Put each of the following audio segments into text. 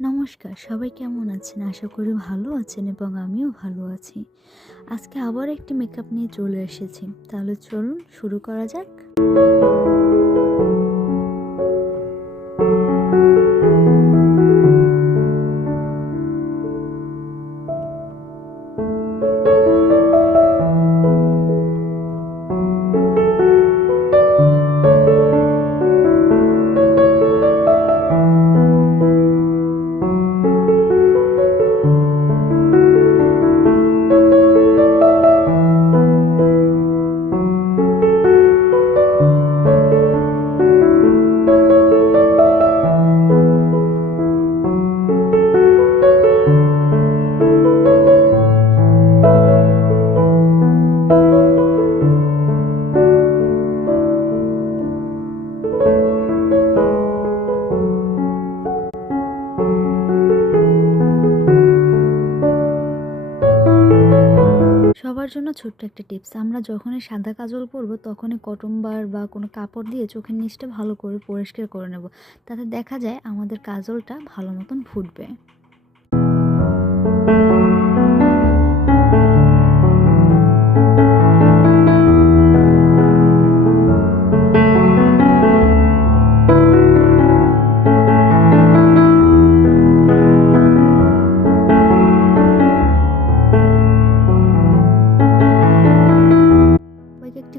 নমস্কার, সবাই কেমন আছেন? আশা করি ভালো আছেন এবং আমিও ভালো আছি। আজকে আবার একটি মেকআপ নিয়ে চলে এসেছি। তাহলে চলুন, শুরু করা যাক। সবার জন্য ছোট্ট একটা টিপস। আমরা যখনই সাদা কাজল পরবো, তখনই কটন বার বা কোনো কাপড় দিয়ে চোখের নিচটা ভালো করে পরিষ্কার করে নেব। তাতে দেখা যায় আমাদের কাজলটা ভালো মতন ফুটবে।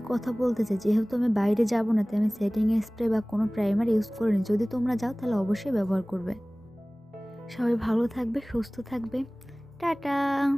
কথা বলতে চাই। যেহেতু আমি বাইরে যাব না, তাই আমি সেটিং স্প্রে বা কোনো প্রাইমার ইউজ করিনি। যদি তোমরা যাও, তাহলে অবশ্যই ব্যবহার করবে। সবাই ভালো থাকবে, সুস্থ থাকবে। টাটা!